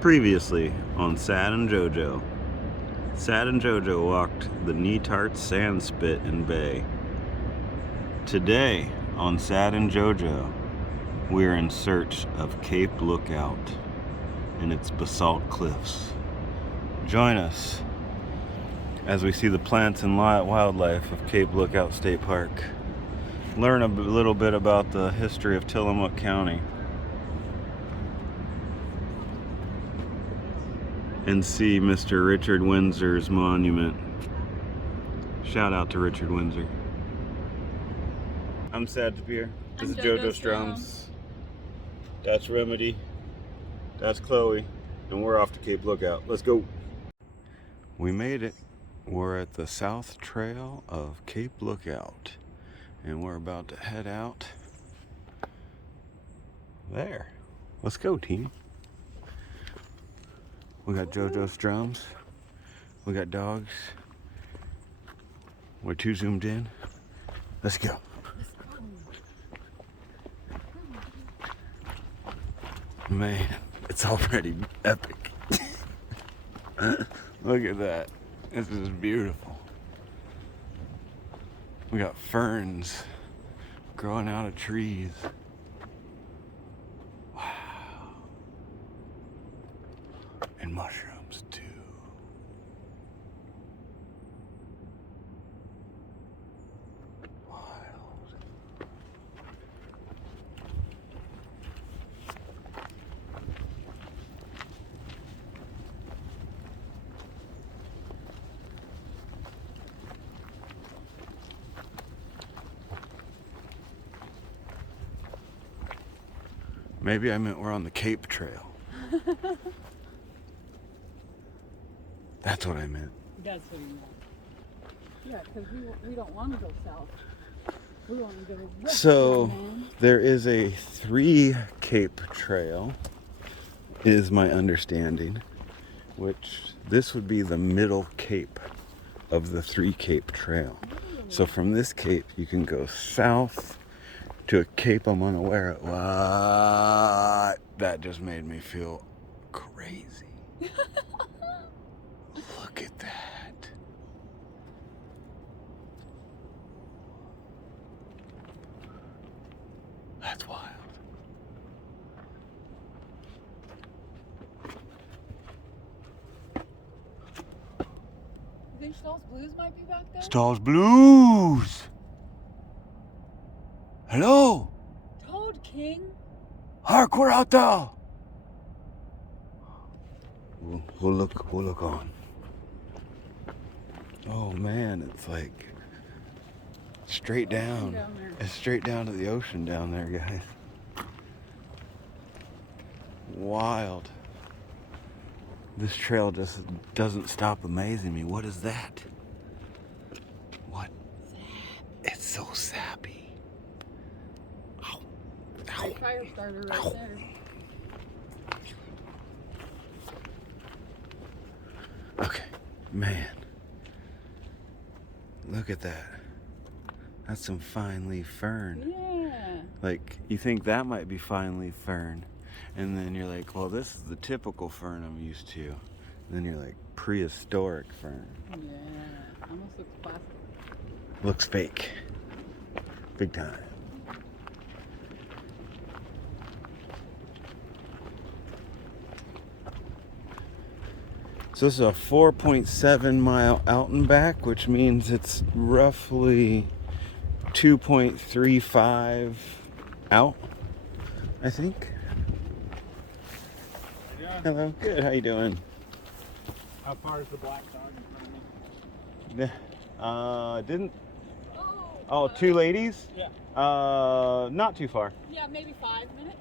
Previously on Sad and JoJo. Sad and JoJo walked the Netarts sand spit and bay. Today on Sad and JoJo, we're in search of Cape Lookout and its basalt cliffs. Join us as we see the plants and wildlife of Cape Lookout State Park. Learn a little bit about the history of Tillamook County. And see Mr. Richard Windsor's monument. Shout out to Richard Windsor. I'm Sad to be here. This is JoJo Strums. That's Remedy. That's Chloe. And we're off to Cape Lookout. Let's go. We made it. We're at the South Trail of Cape Lookout. And we're about to head out there. Let's go, team. We got JoJo's drums. We got dogs. We're too zoomed in. Let's go. Man, it's already epic. Look at that. This is beautiful. We got ferns growing out of trees. And mushrooms too. Wild. Maybe I meant we're on the Cape Trail. That's what I meant. That's what you meant. Yeah, because we don't want to go south. We want to go west. So there is a 3 Cape Trail, is my understanding, which this would be the middle cape of the 3 Cape Trail. So from this cape you can go south to a cape I'm unaware of. What? That just made me feel crazy. Look at that. That's wild. You think Stall's Blues might be back there? Stall's Blues. Hello. Toad King. Hark, we're out there. We'll look on. Oh man, it's like straight down. It's straight down to the ocean down there, guys. Wild. This trail just doesn't stop amazing me. What is that? What? It's so sappy. Ow. Ow. Fire starter right Ow. there. Okay, man. Look at that. That's some fine leaf fern. Yeah. Like, you think that might be fine leaf fern. And then you're like, well, this is the typical fern I'm used to. And then you're like, prehistoric fern. Yeah. Almost looks plastic. Looks fake. Big time. So this is a 4.7 mile out and back, which means it's roughly 2.35 out, I think. Yeah. Hello, good, how you doing? How far is the black dog in front of me? Didn't, Oh, 2 ladies? Yeah. Not too far. Yeah, maybe 5 minutes.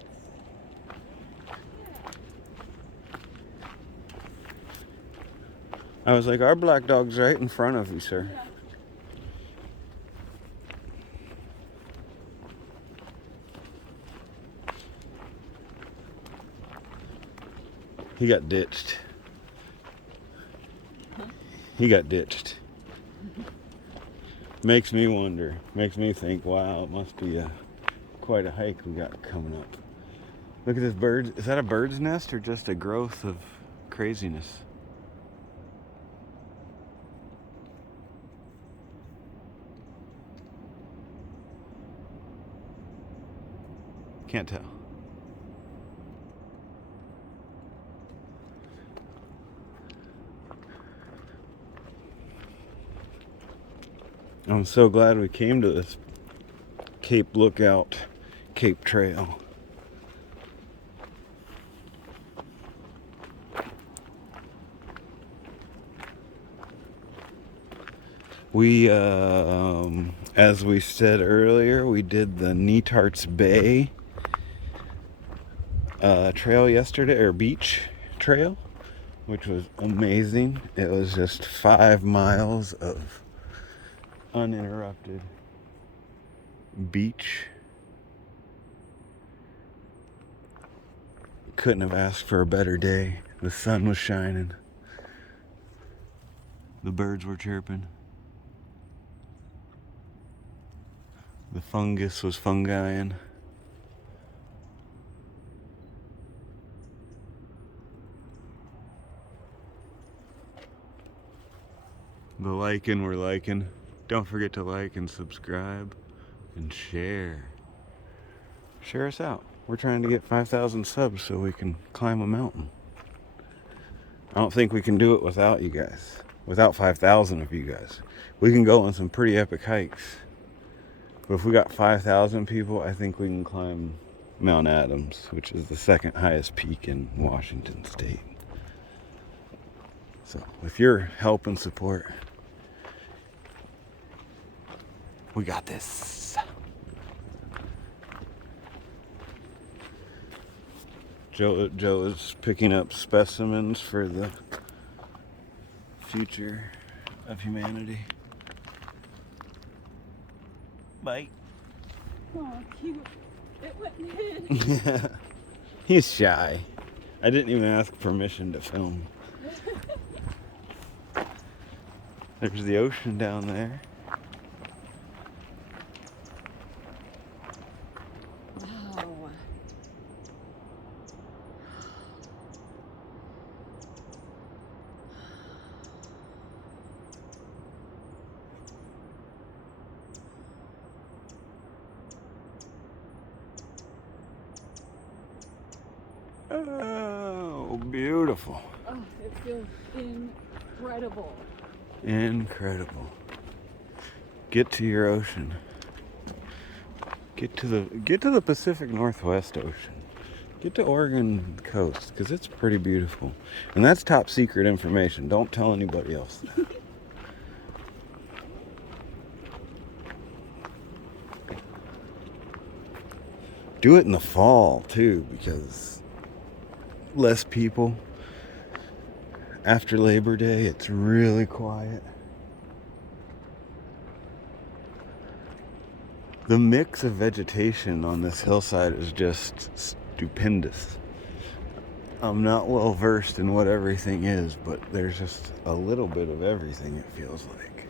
I was like, our black dog's right in front of you, sir. Yeah. He got ditched. He got ditched. Makes me wonder. Makes me think, wow, it must be quite a hike we got coming up. Look at this bird. Is that a bird's nest or just a growth of craziness? Can't tell. I'm so glad we came to this Cape Lookout, Cape Trail. We, as we said earlier, we did the Netarts Bay trail yesterday, or beach trail, which was amazing. It was just 5 miles of uninterrupted beach. Couldn't have asked for a better day. The sun was shining. The birds were chirping. The fungus was fungiing. The liking we're liking. Don't forget to like and subscribe and share. Share us out. We're trying to get 5,000 subs so we can climb a mountain. I don't think we can do it without you guys. Without 5,000 of you guys. We can go on some pretty epic hikes. But if we got 5,000 people, I think we can climb Mount Adams, which is the second highest peak in Washington State. So with your help and support, we got this. Joe is picking up specimens for the future of humanity. Bye. Oh, cute. It went and hid. Yeah. He's shy. I didn't even ask permission to film. There's the ocean down there. Wow. Oh, beautiful. Oh, it feels incredible. Incredible. Get to your ocean. Get to the Pacific Northwest Ocean. Get to Oregon coast, because it's pretty beautiful. And that's top secret information. Don't tell anybody else that. Do it in the fall too, because less people. After Labor Day, it's really quiet. The mix of vegetation on this hillside is just stupendous. I'm not well versed in what everything is, but there's just a little bit of everything, it feels like.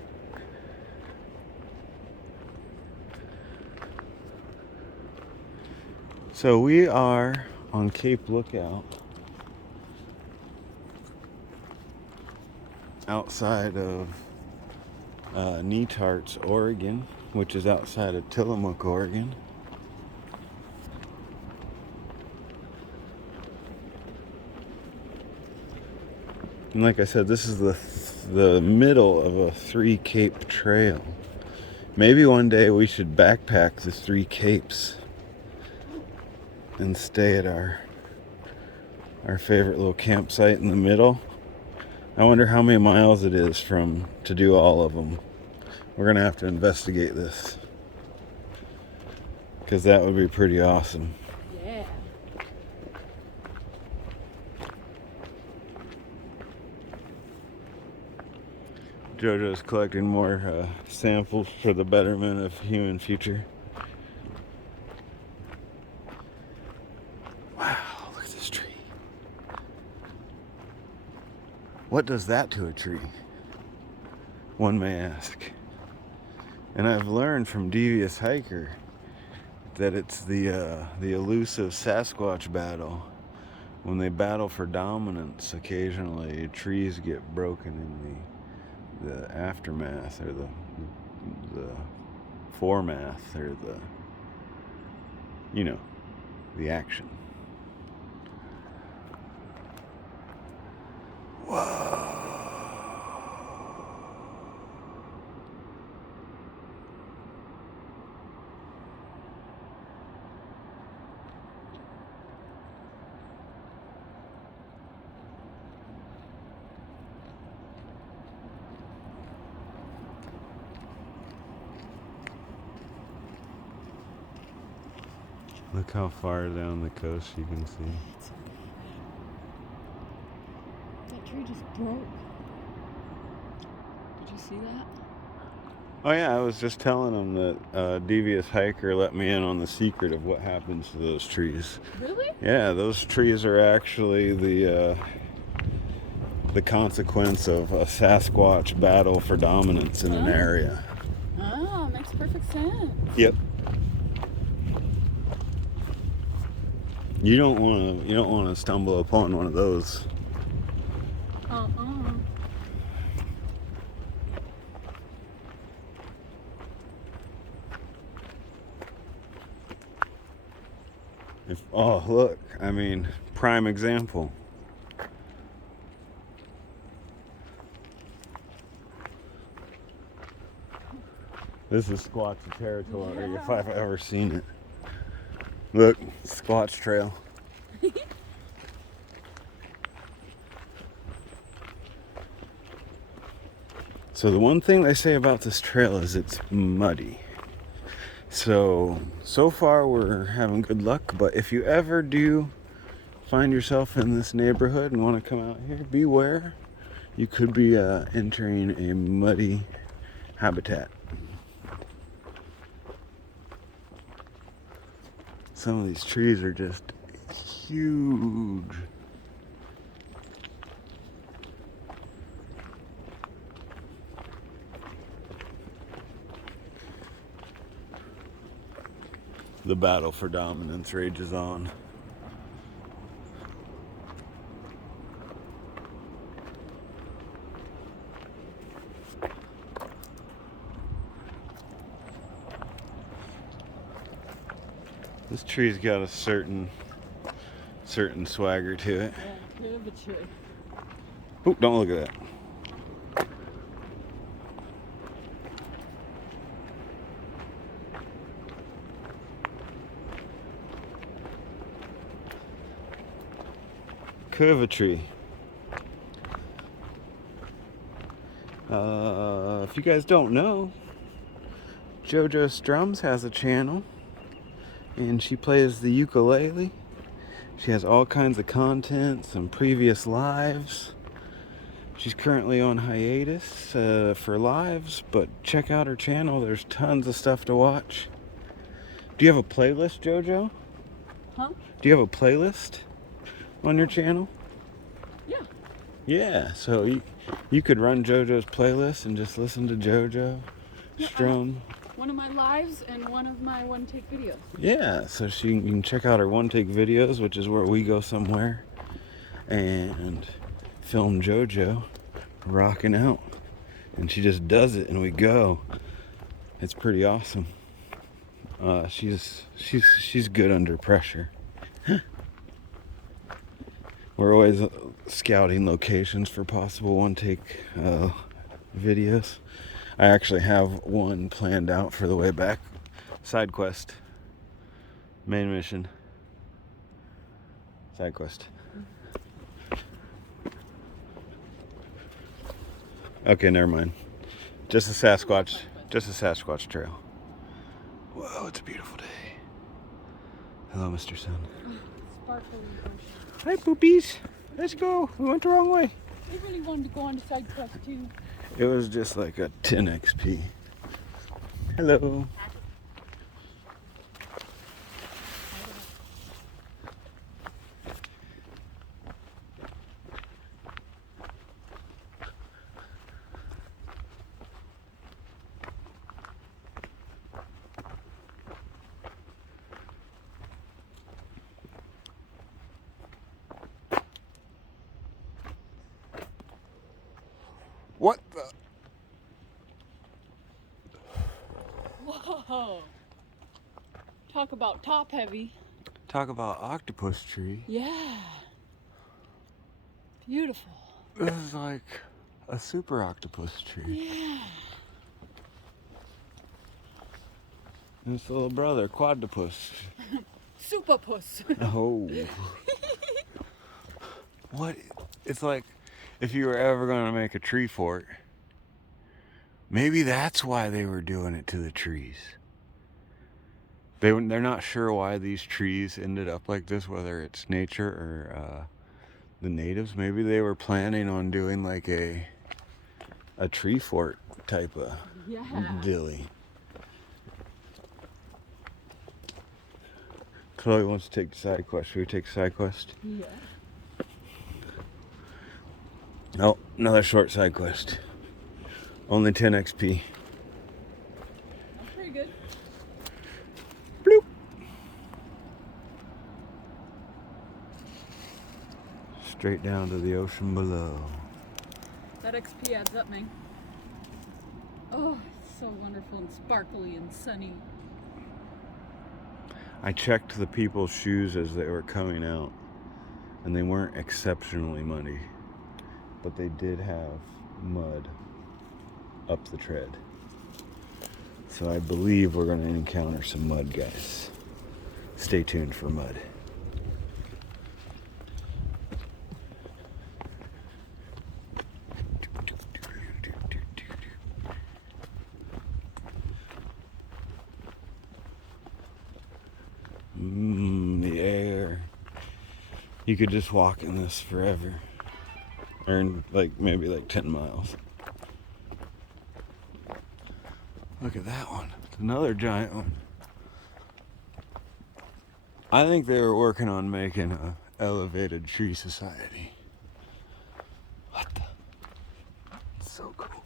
So we are on Cape Lookout, outside of Netarts, Oregon, which is outside of Tillamook, Oregon. And like I said, this is the middle of a 3 cape trail. Maybe one day we should backpack the 3 capes and stay at our favorite little campsite in the middle. I wonder how many miles it is to do all of them. We're gonna have to investigate this, because that would be pretty awesome. Yeah. JoJo's collecting more samples for the betterment of human future. Wow, look at this tree. What does that to a tree? One may ask. And I've learned from Devious Hiker, that it's the elusive Sasquatch battle. When they battle for dominance, occasionally trees get broken in the aftermath, or the foremath, or the action. Whoa. Look how far down the coast you can see. That tree just broke. Did you see that? Oh yeah, I was just telling him that a devious hiker let me in on the secret of what happens to those trees. Really? Yeah, those trees are actually the consequence of a Sasquatch battle for dominance in an area. Oh, makes perfect sense. Yep. You don't want to stumble upon one of those. Oh, look, I mean, prime example. This is Squatch territory, if I've ever seen it. Look, Squatch Trail. So the one thing they say about this trail is it's muddy. So far we're having good luck, but if you ever do find yourself in this neighborhood and want to come out here, beware. You could be entering a muddy habitat. Some of these trees are just huge. The battle for dominance rages on. This tree's got a certain swagger to it. Yeah, bit of a tree. Oh, don't look at that. Curvatry. If you guys don't know, JoJo Strums has a channel, and she plays the ukulele. She has all kinds of content, some previous lives. She's currently on hiatus for lives, but check out her channel. There's tons of stuff to watch. Do you have a playlist, JoJo? Huh? Do you have a playlist on your channel? Yeah. Yeah, so you could run JoJo's playlist and just listen to JoJo strum. One of my lives and one of my one-take videos. Yeah, so you can check out her one-take videos, which is where we go somewhere and film JoJo rocking out, and she just does it and we go. It's pretty awesome. She's good under pressure. We're always scouting locations for possible one-take videos. I actually have one planned out for the way back. Side quest. Main mission. Side quest. Okay, never mind. Just a Sasquatch trail. Whoa, it's a beautiful day. Hello, Mr. Sun. Sparkling ocean. Hi, poopies. Let's go. We went the wrong way. We really wanted to go on to side quest too. It was just like a 10 XP. Hello. What the? Whoa. Talk about top heavy. Talk about octopus tree. Yeah. Beautiful. This is like a super octopus tree. Yeah. And its little brother, quadrupus. Superpuss. Oh. What? It's like if you were ever going to make a tree fort, maybe that's why they were doing it to the trees. They're not sure why these trees ended up like this, whether it's nature or the natives. Maybe they were planning on doing like a tree fort type of dilly. Chloe wants to take the side quest. Should we take the side quest? Yeah. No, another short side quest. Only 10 XP. That's pretty good. Bloop. Straight down to the ocean below. That XP adds up, man. Oh, it's so wonderful and sparkly and sunny. I checked the people's shoes as they were coming out, and they weren't exceptionally muddy, but they did have mud up the tread. So I believe we're going to encounter some mud, guys. Stay tuned for mud. The air. You could just walk in this forever. Or maybe 10 miles. Look at that one. It's another giant one. I think they were working on making a elevated tree society. What the? It's so cool.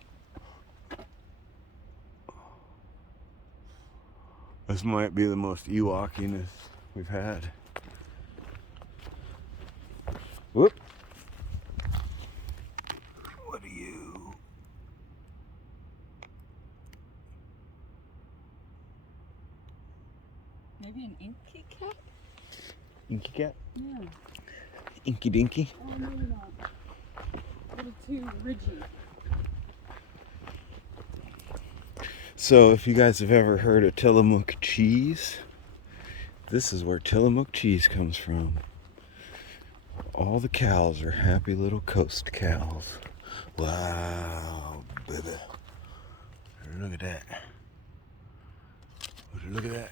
This might be the most Ewokiness we've had. Whoop. What are you? Maybe an inky cat? Inky cat? Yeah. Inky dinky? Oh, maybe not. A little too ridgy. So if you guys have ever heard of Tillamook cheese, this is where Tillamook cheese comes from. All the cows are happy little coast cows. Wow, baby. Look at that. Look at that.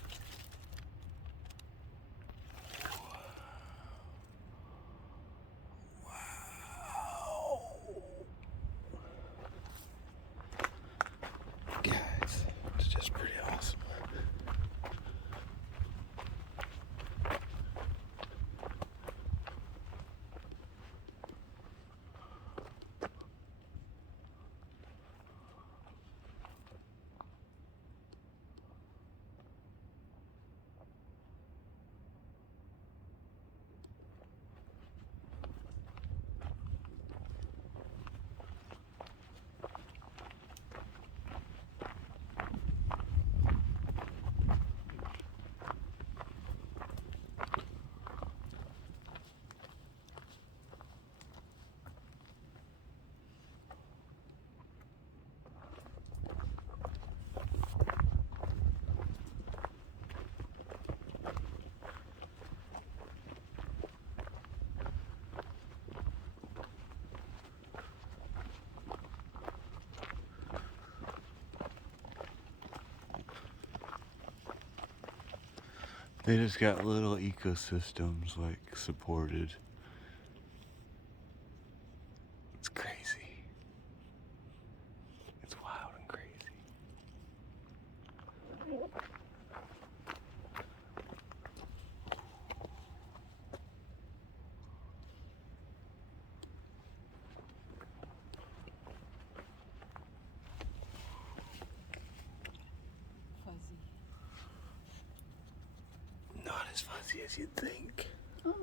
Wow. Guys, it's just pretty awesome. They just got little ecosystems supported. It's crazy. It's wild and crazy. Fuzzy. Not as fuzzy as you'd think. Oh.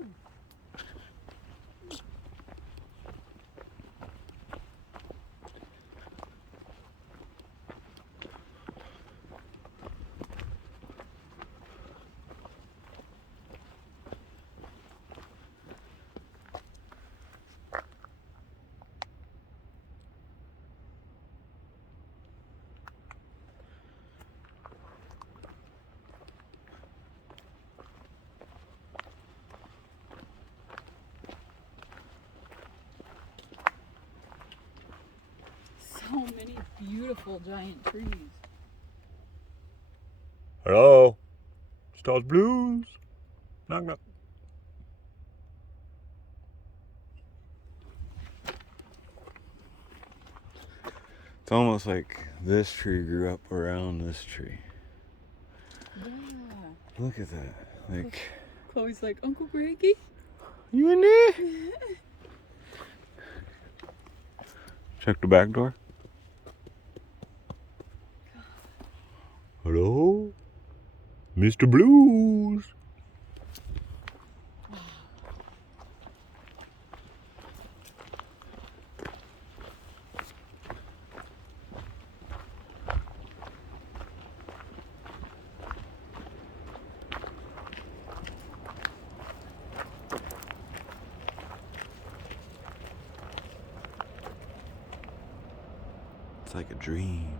many beautiful giant trees. Hello? Stars Blues? Knock knock. It's almost like this tree grew up around this tree. Yeah. Look at that. Like, Chloe's like, Uncle Greggy? you in there? Check the back door. Hello? Mr. Blues. It's like a dream.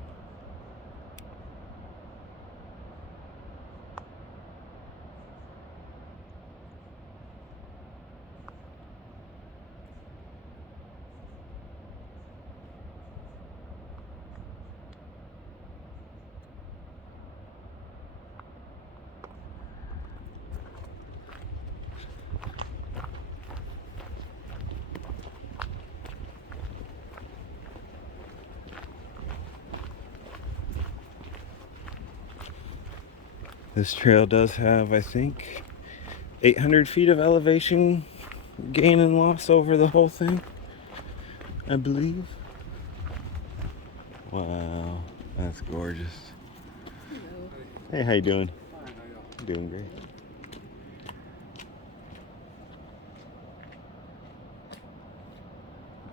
This trail does have, I think, 800 feet of elevation gain and loss over the whole thing, I believe. Wow, that's gorgeous. Hello. Hey, how you doing? Fine, how y'all? Doing great.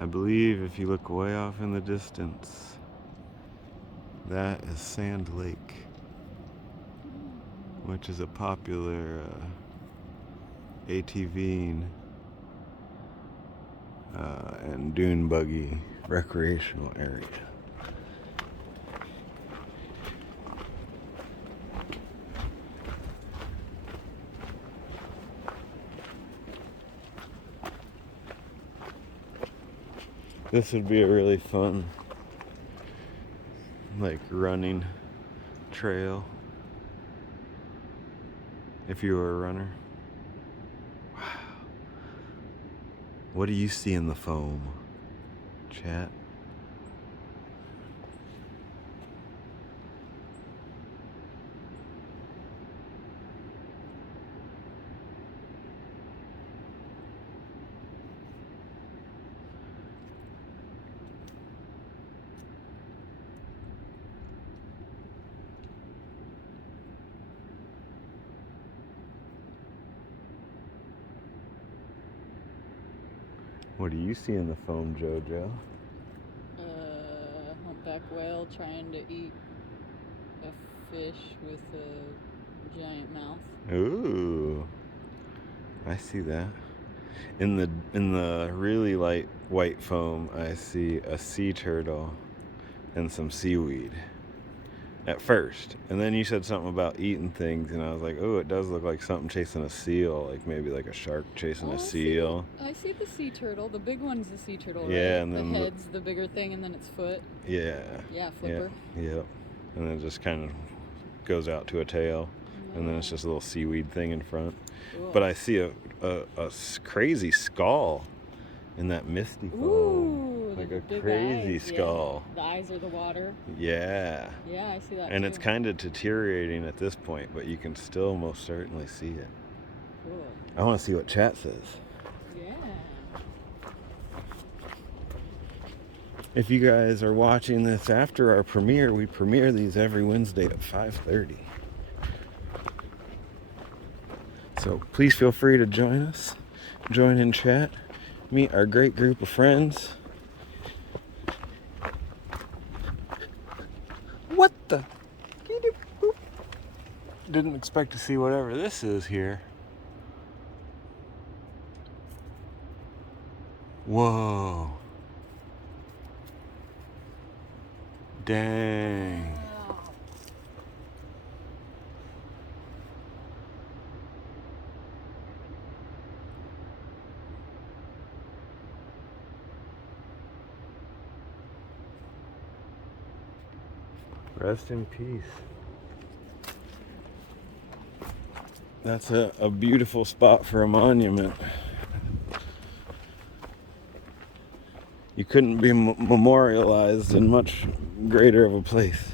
I believe if you look way off in the distance, that is Sand Lake, which is a popular ATVing and dune buggy recreational area. This would be a really fun, like, running trail if you were a runner. Wow. What do you see in the foam, chat? What do you see in the foam, Jojo? Humpback whale trying to eat a fish with a giant mouth. Ooh, I see that. In the really light white foam, I see a sea turtle and some seaweed at first. And then you said something about eating things, and I was like, oh, it does look like something chasing a seal, like maybe like a shark chasing a seal. I see the sea turtle. The big one's the sea turtle, Yeah, right? and then the head's the bigger thing, and then its foot. Yeah. Yeah, flipper. Yep. And then it just kind of goes out to a tail, and then it's just a little seaweed thing in front. Cool. But I see a crazy skull in that misty foam. Ooh, Like the a big crazy eyes. skull. Yeah. The eyes are the water. Yeah. Yeah, I see that And too. it's kind of deteriorating at this point, but you can still most certainly see it. Cool. I want to see what chat says. Yeah. If you guys are watching this after our premiere, we premiere these every Wednesday at 5:30. So please feel free to join us, join in chat, meet our great group of friends. What the? Didn't expect to see whatever this is here. Whoa. Dang. Wow. Rest in peace. That's a beautiful spot for a monument. You couldn't be memorialized in much greater of a place.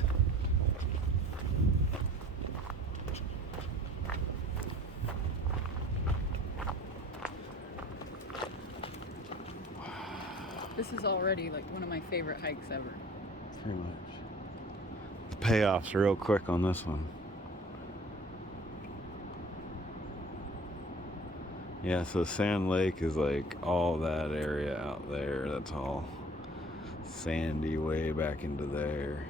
This is already like one of my favorite hikes ever. Pretty much. The payoff's real quick on this one. Yeah, so Sand Lake is like all that area out there. That's all sandy way back into there.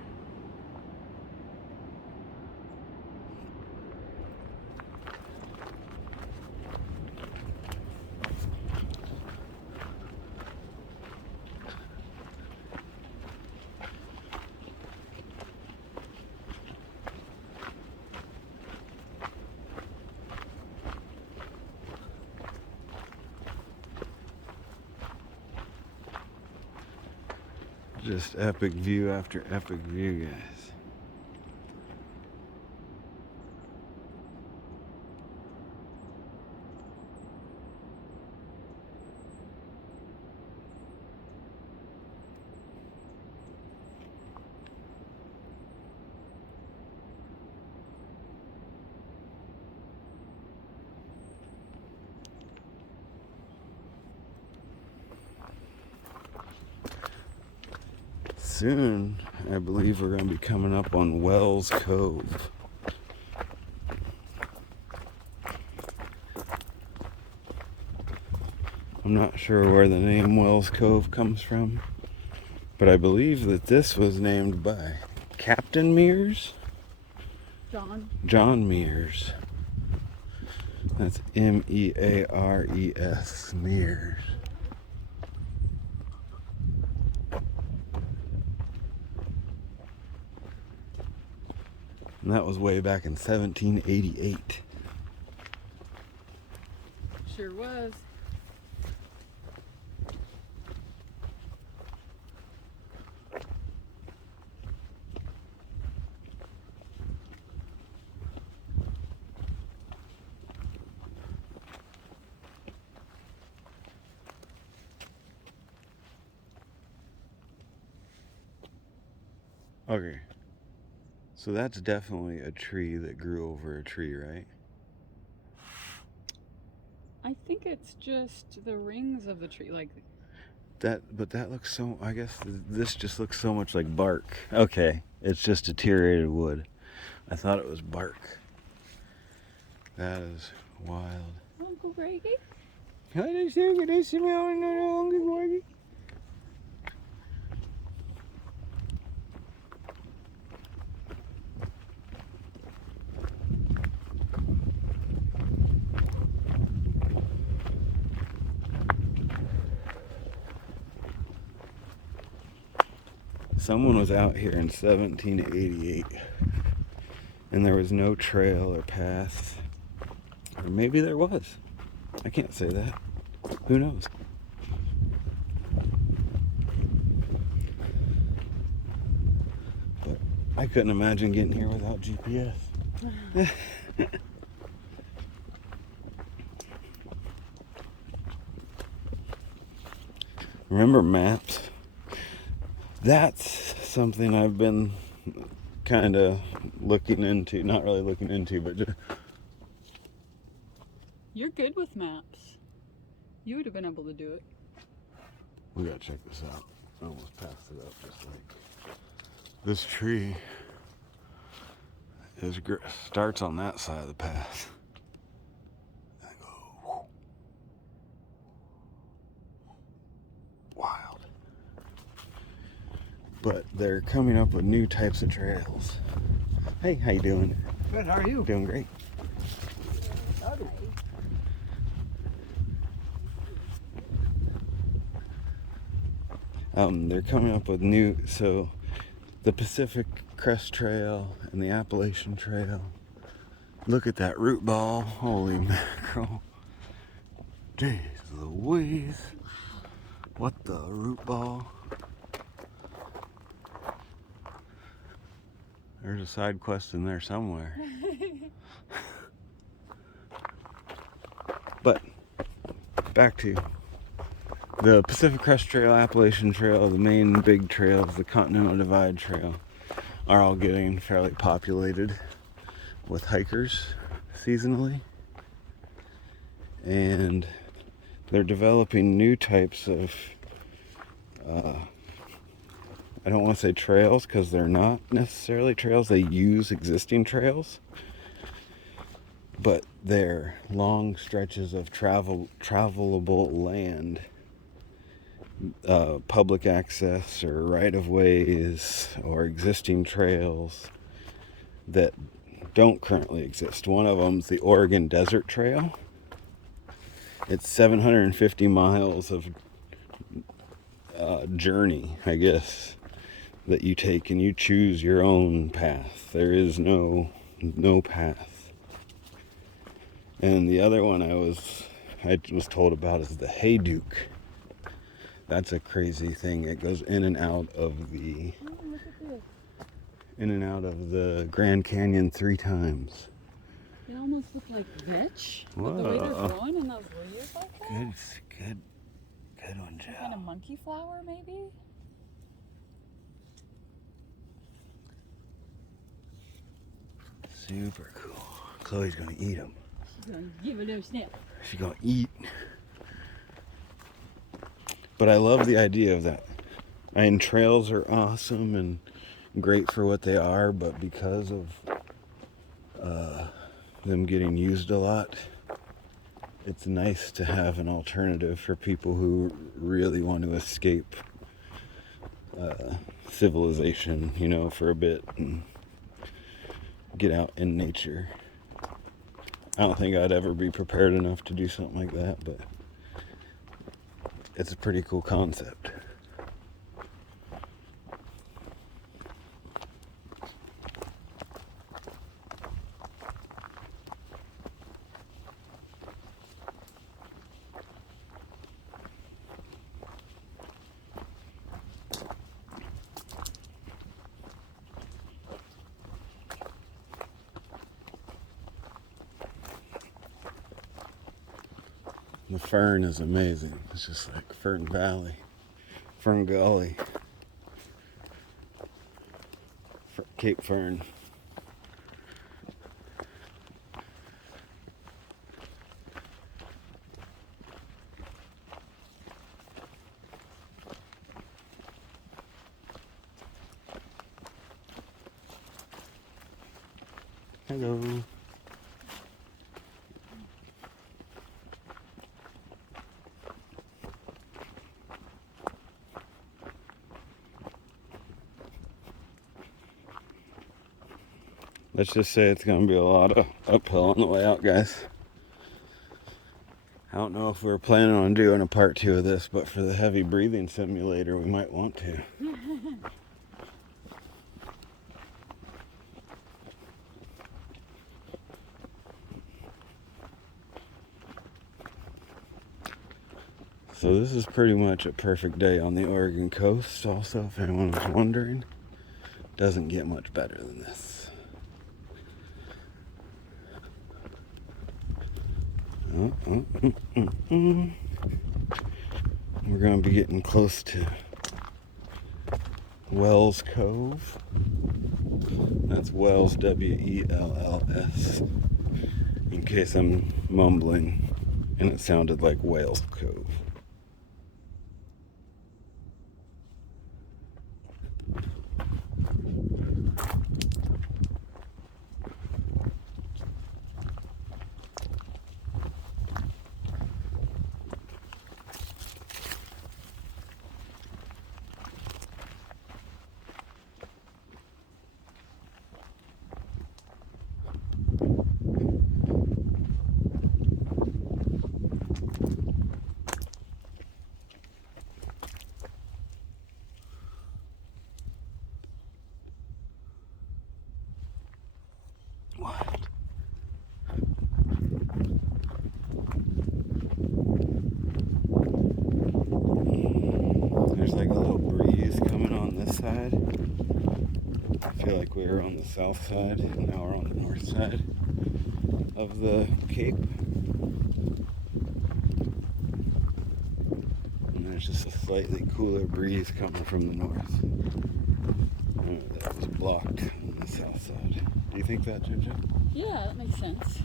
Just epic view after epic view, guys. Soon, I believe we're going to be coming up on Wells Cove. I'm not sure where the name Wells Cove comes from, but I believe that this was named by Captain Mears? John Mears. That's Meares, Mears. And that was way back in 1788. Sure was. Okay. So that's definitely a tree that grew over a tree, right? I think it's just the rings of the tree, like But that looks so, I guess this just looks so much like bark. Okay, it's just deteriorated wood. I thought it was bark. That is wild. Uncle Greggy. Someone was out here in 1788 and there was no trail or path. Or maybe there was. I can't say that. Who knows? But I couldn't imagine getting here without GPS. Remember maps? That's something I've been kind of looking into. Not really looking into, but just... You're good with maps. You would have been able to do it. We gotta check this out. I almost passed it up just like... This tree starts on that side of the path. And I go, whoa. Wild. But they're coming up with new types of trails. Hey, how you doing? Good, how are you? Doing great. Howdy. They're coming up with new, so the Pacific Crest Trail and the Appalachian Trail. Look at that root ball. Holy mackerel. Jeez Louise. What the root ball? There's a side quest in there somewhere. But back to the Pacific Crest Trail, Appalachian Trail, the main big trails, the Continental Divide Trail are all getting fairly populated with hikers seasonally. And they're developing new types of, I don't want to say trails because they're not necessarily trails. They use existing trails, but they're long stretches of travelable land, public access or right-of-ways or existing trails that don't currently exist. One of them's the Oregon Desert Trail. It's 750 miles of journey, I guess, that you take, and you choose your own path. There is no path. And the other one I was told about is the Hayduke. That's a crazy thing. It goes in and out of the Grand Canyon 3 times. It almost looked like vetch, Whoa. but the way they're growing in those leaves like that. Good one, Joe. Kind of monkey flower, maybe. Super cool. Chloe's gonna eat them. She's gonna give it a snap. She's gonna eat. But I love the idea of that. I mean, trails are awesome and great for what they are, but because of them getting used a lot, it's nice to have an alternative for people who really want to escape civilization, you know, for a bit and get out in nature. I don't think I'd ever be prepared enough to do something like that, but it's a pretty cool concept. The fern is amazing. It's just like Fern Valley, Fern Gully, Cape Fern. Hello. Let's just say it's going to be a lot of uphill on the way out, guys. I don't know if we were planning on doing a part 2 of this, but for the heavy breathing simulator, we might want to. So this is pretty much a perfect day on the Oregon coast. Also, if anyone was wondering, doesn't get much better than this. We're going to be getting close to Wells Cove. That's Wells, W-E-L-L-S. In case I'm mumbling and it sounded like Whales Cove. There's like a little breeze coming on this side. I feel like we were on the south side, and now we're on the north side of the Cape. And there's just a slightly cooler breeze coming from the north. That was blocked on the south side. Do you think that, Jojo? Yeah, that makes sense.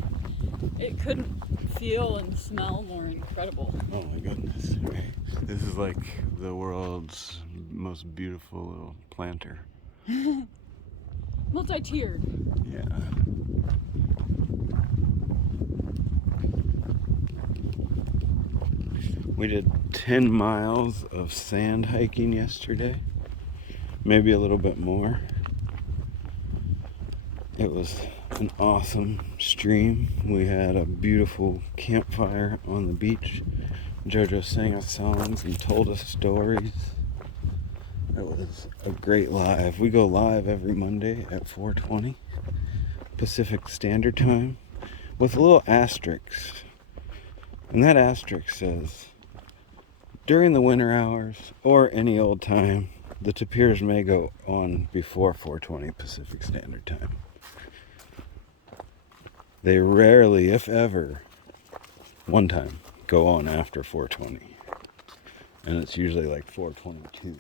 It couldn't feel and smell more incredible. Oh my goodness. This is like the world's most beautiful little planter. Multi-tiered. Yeah. We did 10 miles of sand hiking yesterday. Maybe a little bit more. It was an awesome stream. We had a beautiful campfire on the beach. Jojo sang us songs and told us stories. It was a great live. We go live every Monday at 4:20 Pacific Standard Time with a little asterisk. And that asterisk says, during the winter hours or any old time, the tapirs may go on before 4:20 Pacific Standard Time. They rarely, if ever, one time, go on after 4:20. And it's usually like 4:22.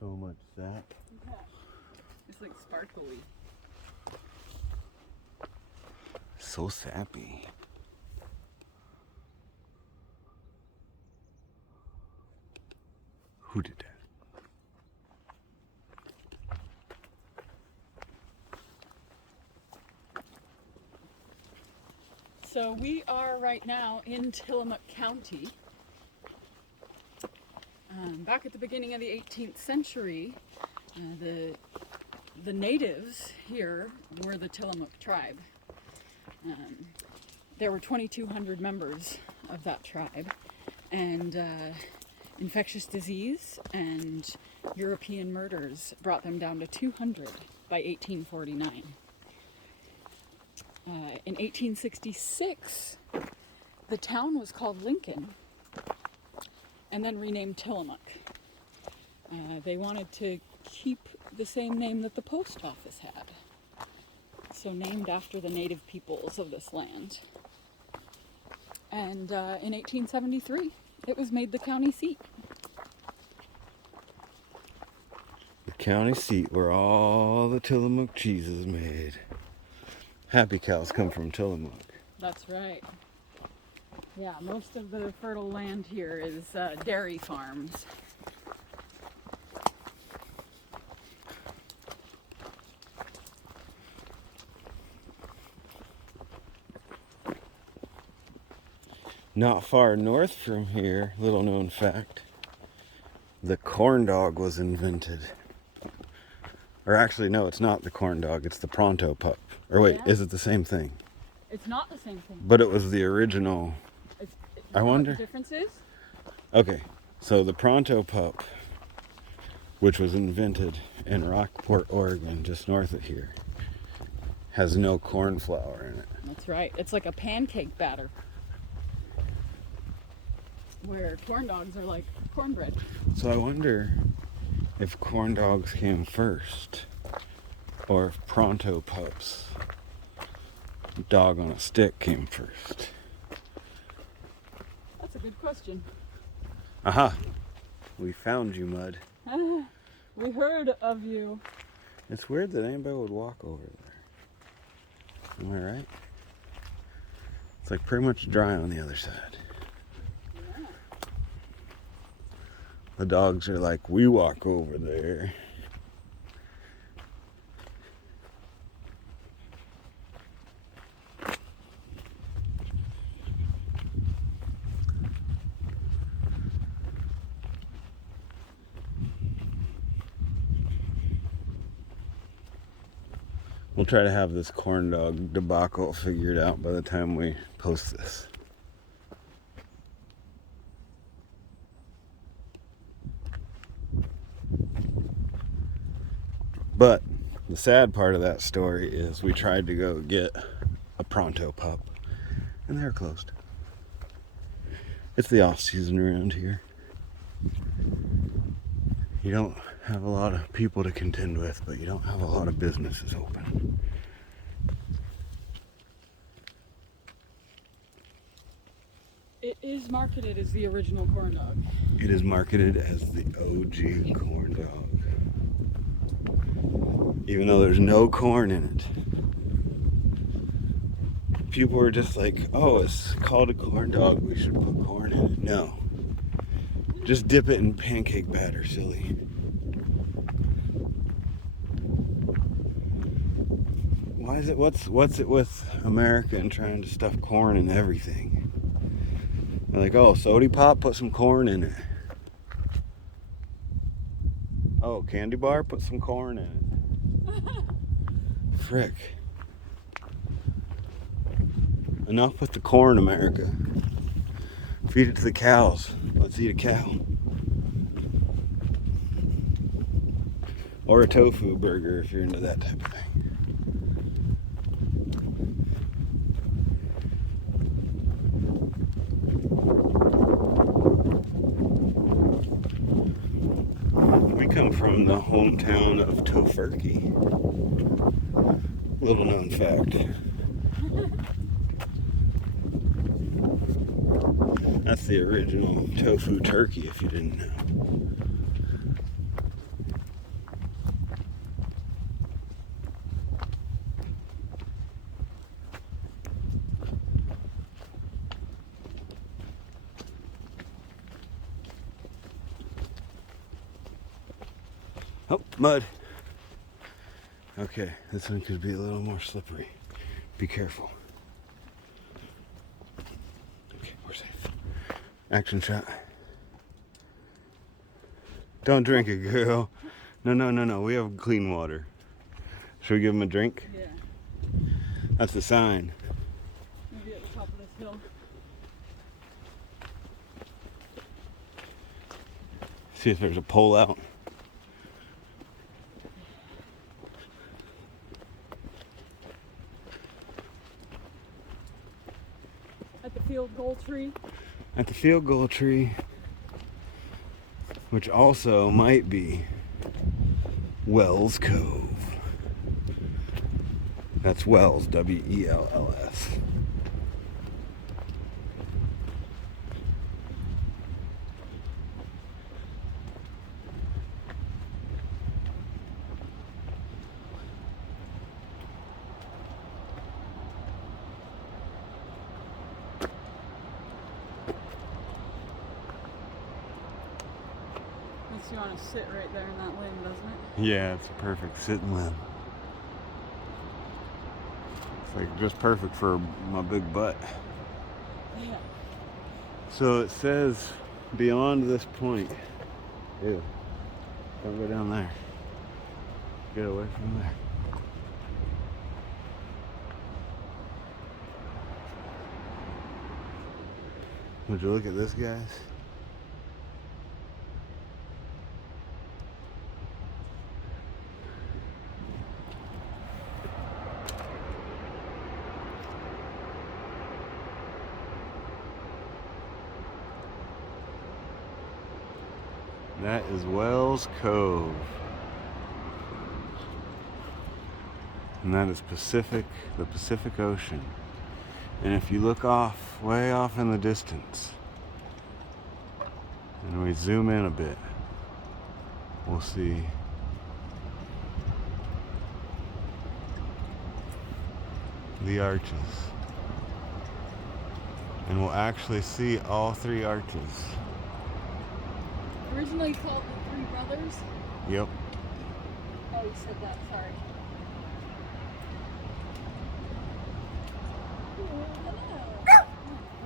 So much sap. Yeah. It's like sparkly. So sappy. Who did that? So we are right now in Tillamook County. Back at the beginning of the 18th century, the natives here were the Tillamook tribe. There were 2,200 members of that tribe, and infectious disease and European murders brought them down to 200 by 1849. In 1866, the town was called Lincoln and then renamed Tillamook. They wanted to keep the same name that the post office had, so named after the native peoples of this land. And in 1873, it was made the county seat. The county seat where all the Tillamook cheese is made. Happy cows come from Tillamook. That's right. Yeah, most of the fertile land here is dairy farms. Not far north from here, little known fact, the corn dog was invented. Or actually, no, it's not the corn dog, it's the Pronto pup. Or wait, Yeah. is it the same thing? It's not the same thing. But it was the original. I wonder. What the difference is? Okay, so the Pronto pup, which was invented in Rockport, Oregon, just north of here, has no corn flour in it. That's right. It's like a pancake batter. Where corn dogs are like cornbread. So I wonder if corn dogs came first, or if Pronto pups, dog on a stick, came first. That's a good question. Aha! We found you, Mud. We heard of you. It's weird that anybody would walk over there. Am I right? It's like pretty much dry on the other side. Yeah. The dogs are like, we walk over there. We'll try to have this corn dog debacle figured out by the time we post this. But the sad part of that story is we tried to go get a pronto pup and they're closed. It's the off season around here. You don't have a lot of people to contend with, but you don't have a lot of businesses open. It is marketed as the original corn dog. It is marketed as the OG corn dog. Even though there's no corn in it. People were just like, oh, it's called a corn dog, we should put corn in it. No. Just dip it in pancake batter, silly. Why is it, what's it with America and trying to stuff corn in everything? They're like, oh, sody pop, put some corn in it. Oh, candy bar, put some corn in it. Frick. Enough with the corn, America. Feed it to the cows. Let's eat a cow. Or a tofu burger if you're into that type of thing. We come from the hometown of Tofurkey. Little known fact. That's the original tofu turkey, if you didn't know. Oh, mud. Okay, this one could be a little more slippery. Be careful. Okay, we're safe. Action shot. Don't drink it, girl. No. We have clean water. Should we give him a drink? Yeah. That's the sign. Maybe at the top of this hill. See if there's a pole out. At the field goal tree. At the field goal tree, which also might be Wells Cove. That's Wells, W-E-L-L-S. Makes you want to sit right there in that limb, doesn't it? Yeah, it's a perfect sitting limb. It's like just perfect for my big butt. Yeah. So it says beyond this point. Ew. Don't go down there. Get away from there. Would you look at this, guys? That is Wells Cove. And that is the Pacific Ocean. And if you look off, way off in the distance, and we zoom in a bit, we'll see the arches. And we'll actually see all three arches. Originally called the Three Brothers. Yep. Oh, you said that, sorry.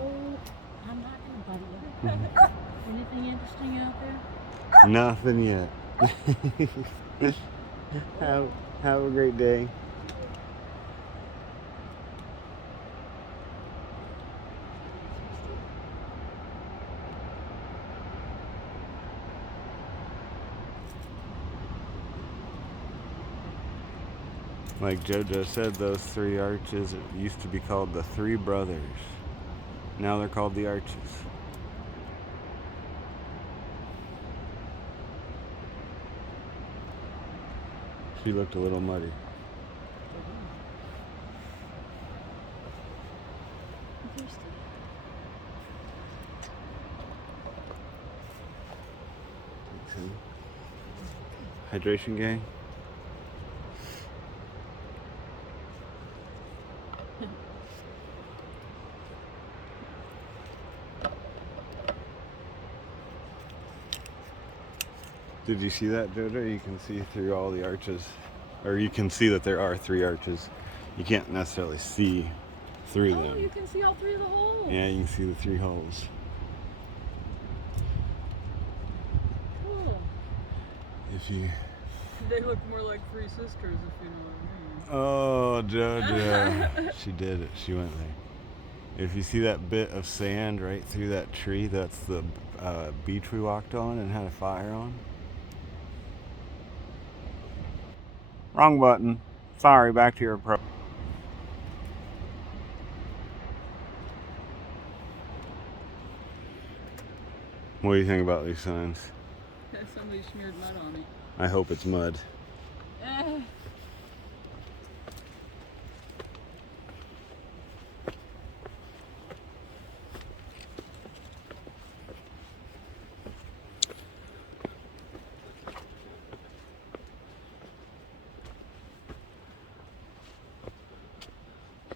Oh, I'm not gonna bother you. Anything interesting out there? Nothing yet. have a great day. Like JoJo said, those three arches used to be called the Three Brothers. Now they're called the Arches. She looked a little muddy. Hydration gang. Did you see that, JoJo? You can see through all the arches. Or you can see that there are three arches. You can't necessarily see through Oh, them. you can see all three of the holes. Yeah, you can see the three holes. Cool. If you... They look more like three sisters, if you know what Oh, JoJo. She did it. She went there. If you see that bit of sand right through that tree, that's the beach we walked on and had a fire on. Wrong button. Sorry, back to your approach. What do you think about these signs? I mean? Somebody smeared mud on it. I hope it's mud.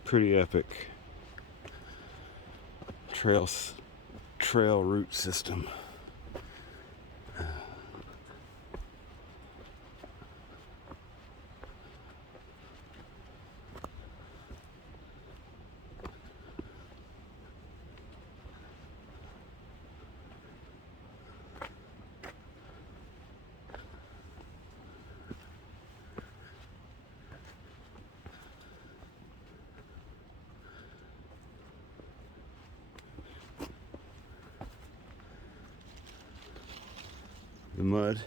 Pretty epic trail route system. The mud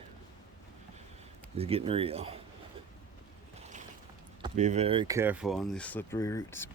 is getting real. Be very careful on these slippery routes.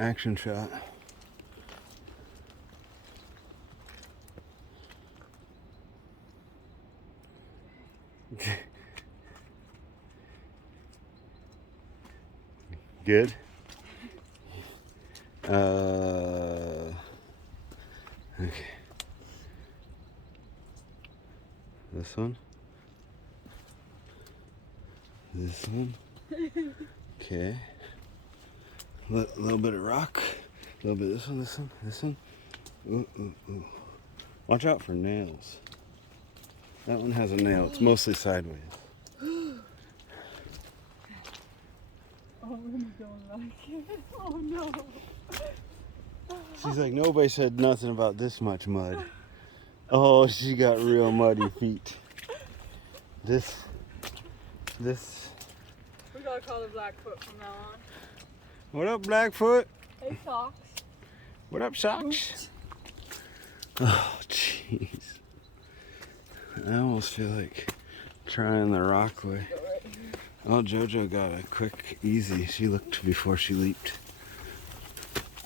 Action shot. Good. Okay. This one. This one. Okay. A little bit of rock. A little bit of this one, this one, this one. Ooh, ooh, ooh. Watch out for nails. That one has a nail. It's mostly sideways. Oh, you don't like it? Oh no. She's like, nobody said nothing about this much mud. Oh, she got real muddy feet. This. We gotta call her Blackfoot from now on. What up, Blackfoot? Hey, Socks. What up, Socks? Oh, jeez. I almost feel like trying the Rockaway. Oh, JoJo got a quick, easy. She looked before she leaped.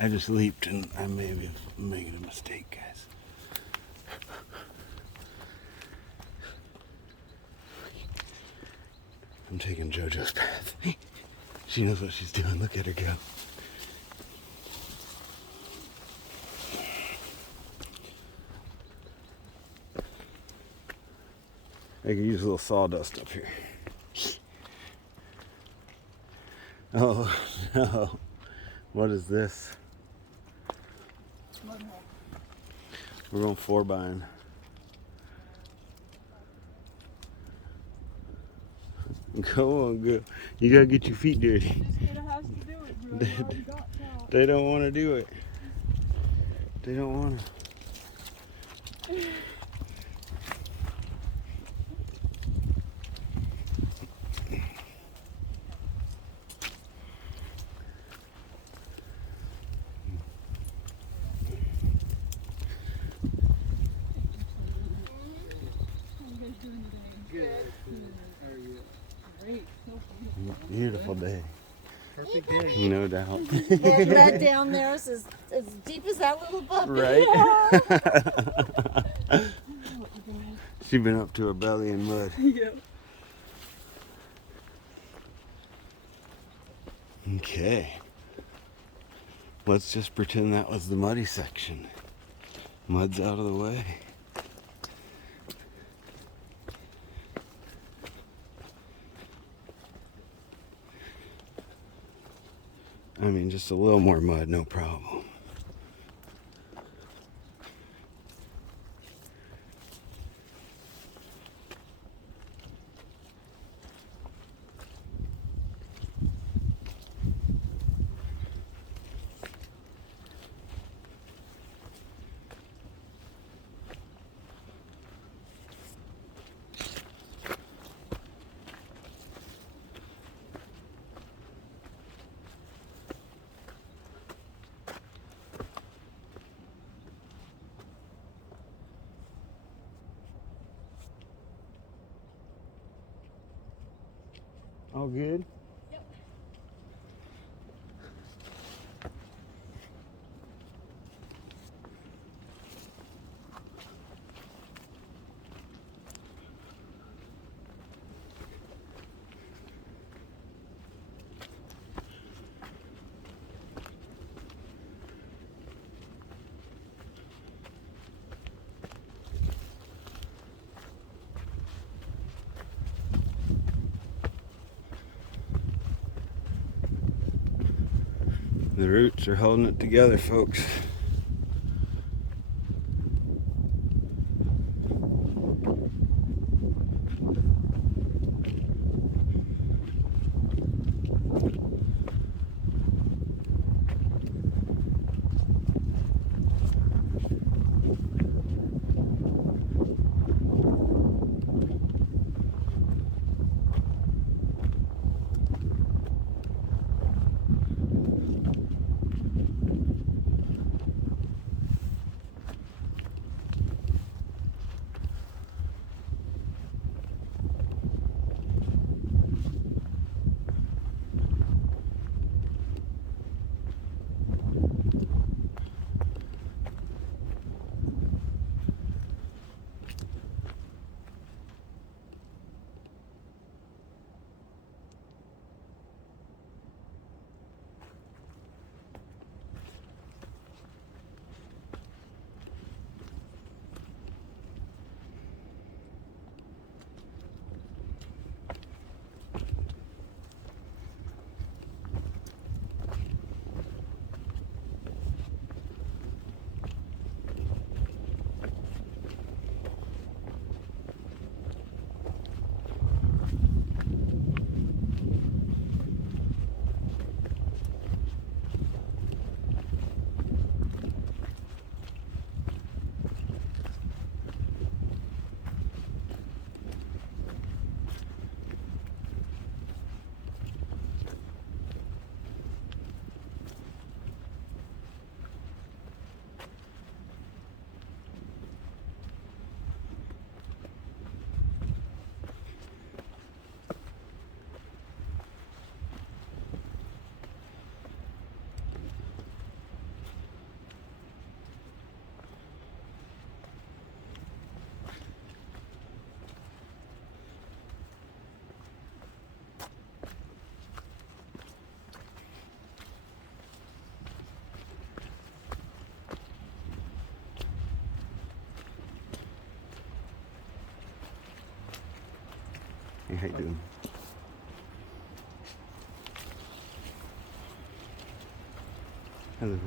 I just leaped and I may be making a mistake, guys. I'm taking JoJo's path. She knows what she's doing. Look at her go. I could use a little sawdust up here. Oh no. What is this? Mud hole. We're going 4-bying. Go on, go. You gotta get your feet dirty. This kid has to do it, bro. You already got towel. They don't want to do it. They don't want to. Good. How are you? Great. Beautiful day. Perfect day. No doubt. And that down there is as deep as that little puppy. Right? She's been up to her belly in mud. Yeah. Okay. Let's just pretend that was the muddy section. Mud's out of the way. I mean, just a little more mud, no problem. All good? Yep. The roots are holding it together, folks. Hey, how you doing? Hello.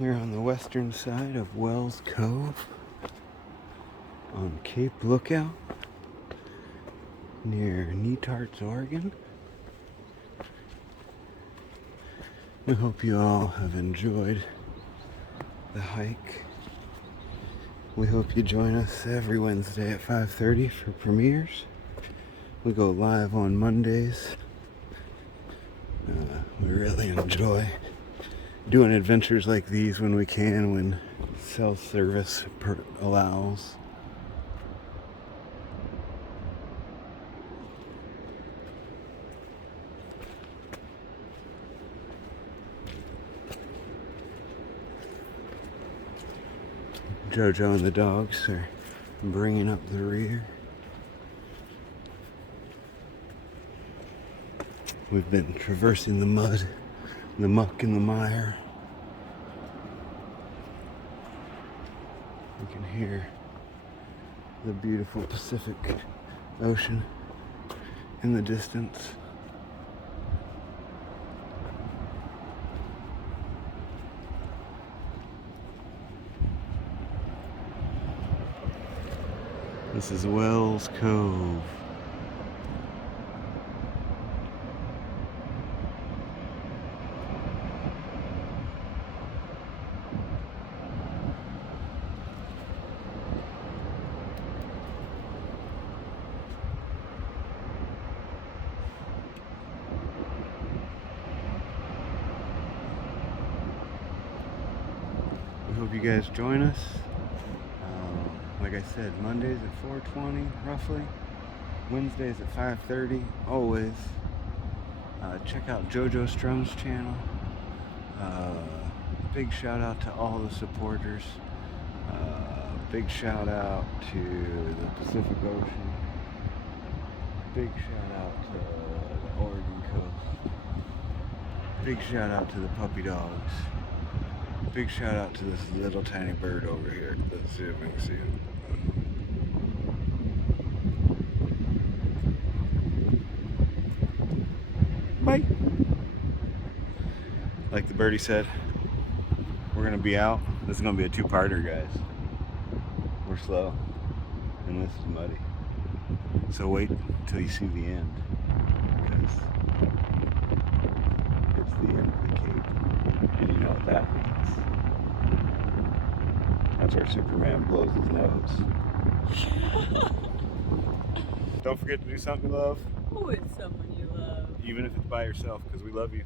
We're on the western side of Wells Cove on Cape Lookout near Netarts, Oregon. We hope you all have enjoyed the hike. We hope you join us every Wednesday at 5:30 for premieres. We go live on Mondays. We really enjoy doing adventures like these when we can, when cell service allows. Jojo and the dogs are bringing up the rear. We've been traversing the mud, the muck, and the mire. You can hear the beautiful Pacific Ocean in the distance. This is Wells Cove. We hope you guys join us. Like I said, Mondays at 4:20 roughly, Wednesdays at 5:30 always. Check out JoJo Strum's channel. Big shout out to all the supporters. Big shout out to the Pacific Ocean. Big shout out to the Oregon coast. Big shout out to the puppy dogs. Big shout out to this little tiny bird over here. Let's see if we can see him. Bye. Like the birdie said, we're gonna be out. This is gonna be a two-parter, guys. We're slow, and this is muddy. So wait till you see the end, because it's the end of the Cape, and you know what that means. That's where Superman blows his nose. Don't forget to do something you love. Who is someone you love? Even if it's by yourself, because we love you.